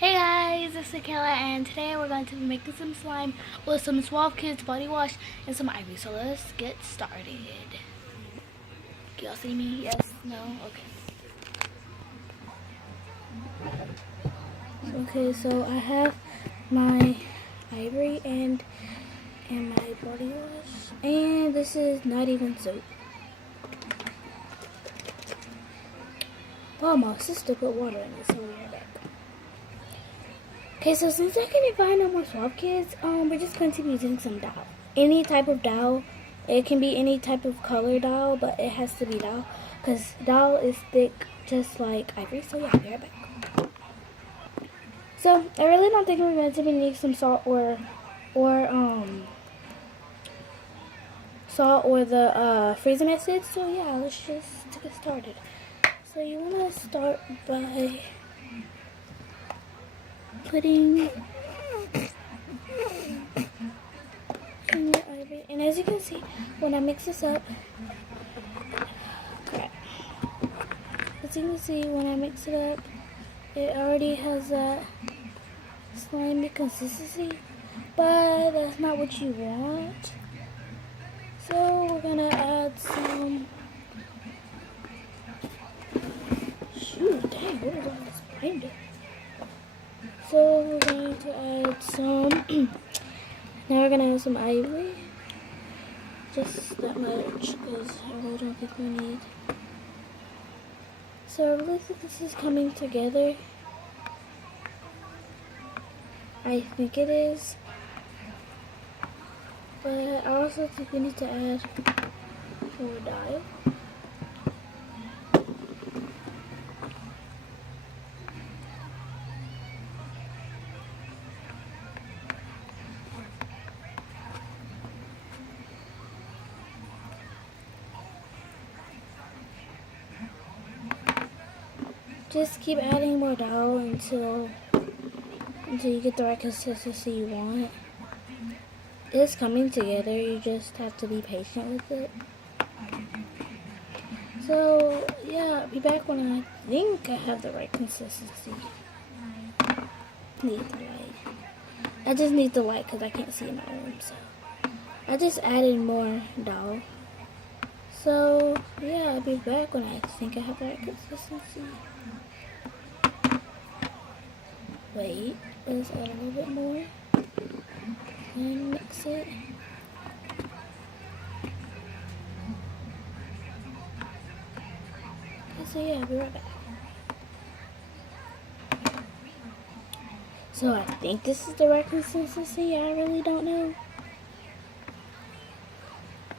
Hey guys, it's Makayla, and today we're going to be making some slime with some Suave Kids body wash and some ivory. So let's get started. Can y'all see me? Yes? No? Okay. Okay, so I have my ivory and my body wash, and this is not even soap. Well, my sister put water in it, so we're back. Okay, so since I couldn't find no more Suave Kids, we're just going to be using some dowel. Any type of dowel. It can be any type of color dowel, but it has to be dowel, because dowel is thick just like ivory. So yeah, be right back. So I really don't think we're going to be needing some salt or the freezer method. So yeah, let's just get started. So you want to start by putting in your ivory, and as you can see, when I mix this up, as you can see, when I mix it up, it already has that slimy consistency, but that's not what you want. So we're gonna add some. Shoot, dang, what is all this behind it? So we're going to add some. Now we're gonna add some ivory. Just that much, because I really don't think we need. So I really think this is coming together. I think it is. But I also think we need to add more dye. Just keep adding more dowel until you get the right consistency you want. It's coming together, you just have to be patient with it. So yeah, I'll be back when I think I have the right consistency. Need the light. I just need the light because I can't see in my room. So I just added more dowel. So yeah, I'll be back when I think I have the right consistency. Wait, let's add a little bit more and mix it. So yeah, I'll be right back. So I think this is the right consistency. I really don't know.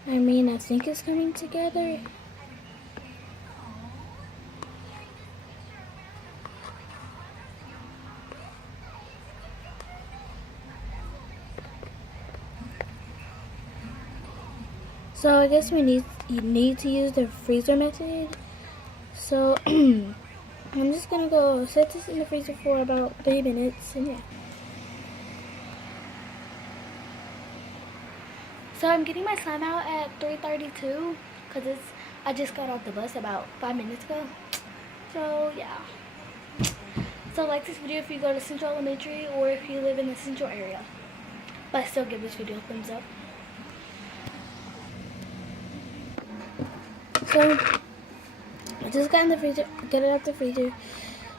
I mean, I think it's coming together. So I guess you need to use the freezer method. So I'm just gonna go set this in the freezer for about 3 minutes, and yeah. So I'm getting my slime out at 3:32 because I just got off the bus about 5 minutes ago. So yeah. So like this video if you go to Central Elementary or if you live in the Central area. But still give this video a thumbs up. So I just got in the freezer, get it out the freezer.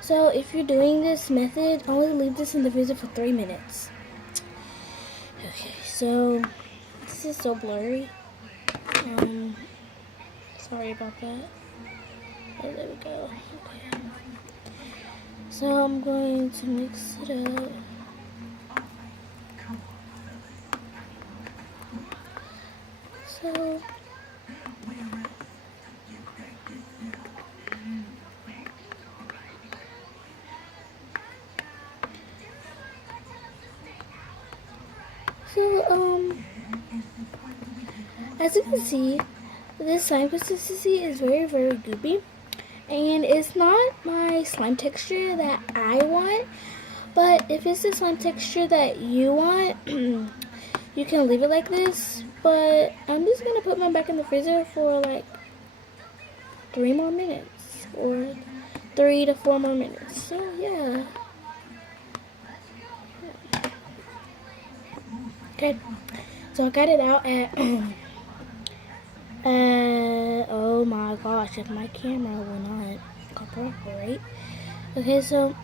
So if you're doing this method, only leave this in the freezer for 3 minutes. Okay, so this is so blurry. Sorry about that. Oh, there we go. Okay. So I'm going to mix it up. So as you can see, this slime consistency is very, very goopy. And it's not my slime texture that I want. But if it's the slime texture that you want, you can leave it like this. But I'm just going to put mine back in the freezer for like 3 more minutes. Or 3 to 4 more minutes. So yeah. Okay, so I got it out at oh my gosh, if my camera will not cooperate. Okay, so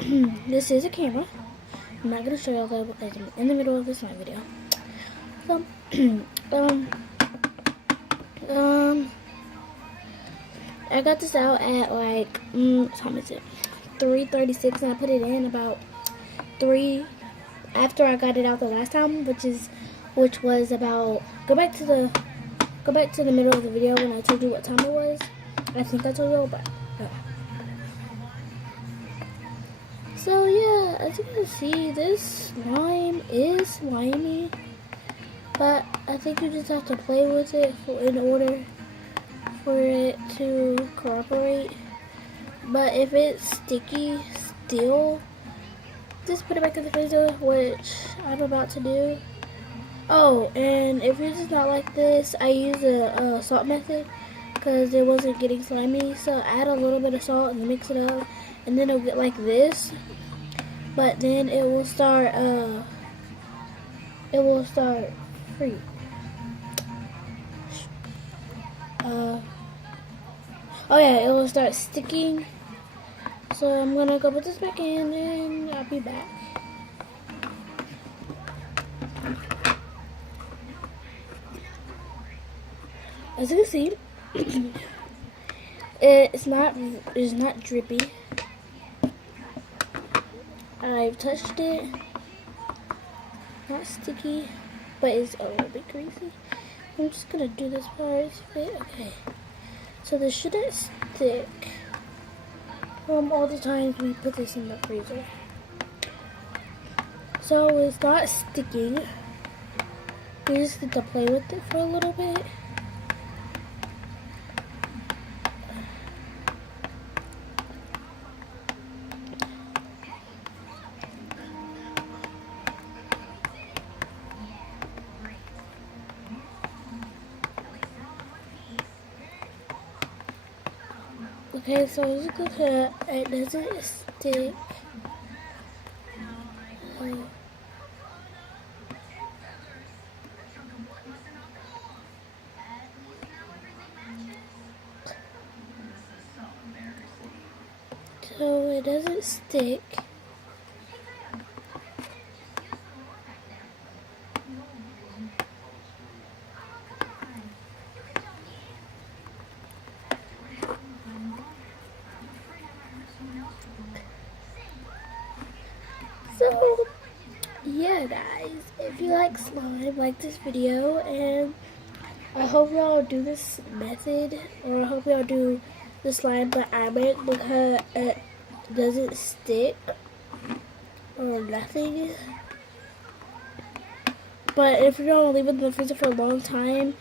this is a camera. I'm not gonna show y'all though because I'm in the middle of this night video. So I got this out at like what time is it? 3:36, and I put it in about 3 after I got it out the last time, which was about go back to the middle of the video when I told you what time it was. I think I told you, but so yeah, as you can see, this slime is slimy, but I think you just have to play with it in order for it to cooperate. But if it's sticky still, just put it back in the freezer, which I'm about to do. Oh, and if yours is not like this, I use a salt method because it wasn't getting slimy. So add a little bit of salt and mix it up, and then it'll get like this. But then it will start free. Oh yeah, it will start sticking. So I'm gonna go put this back in and I'll be back. As you can see, it's not drippy. I've touched it. Not sticky, but it's a little bit greasy. I'm just gonna do this part a bit. Okay. So this shouldn't stick all the times we put this in the freezer. So it's not sticking. We just get to play with it for a little bit. Okay, so as you can see, it doesn't stick. So it doesn't stick. So yeah guys, if you like slime, like this video, and I hope y'all do this method, or I hope y'all do the slime that I make because it doesn't stick or nothing. But if you don't leave it in the freezer for a long time,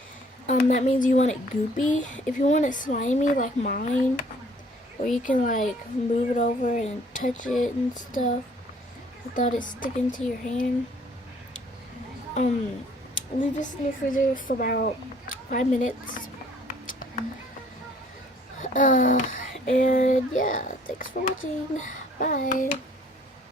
that means you want it goopy. If you want it slimy like mine, where you can like move it over and touch it and stuff without it sticking to your hand, leave this in the freezer for about 5 minutes. And yeah, thanks for watching. Bye.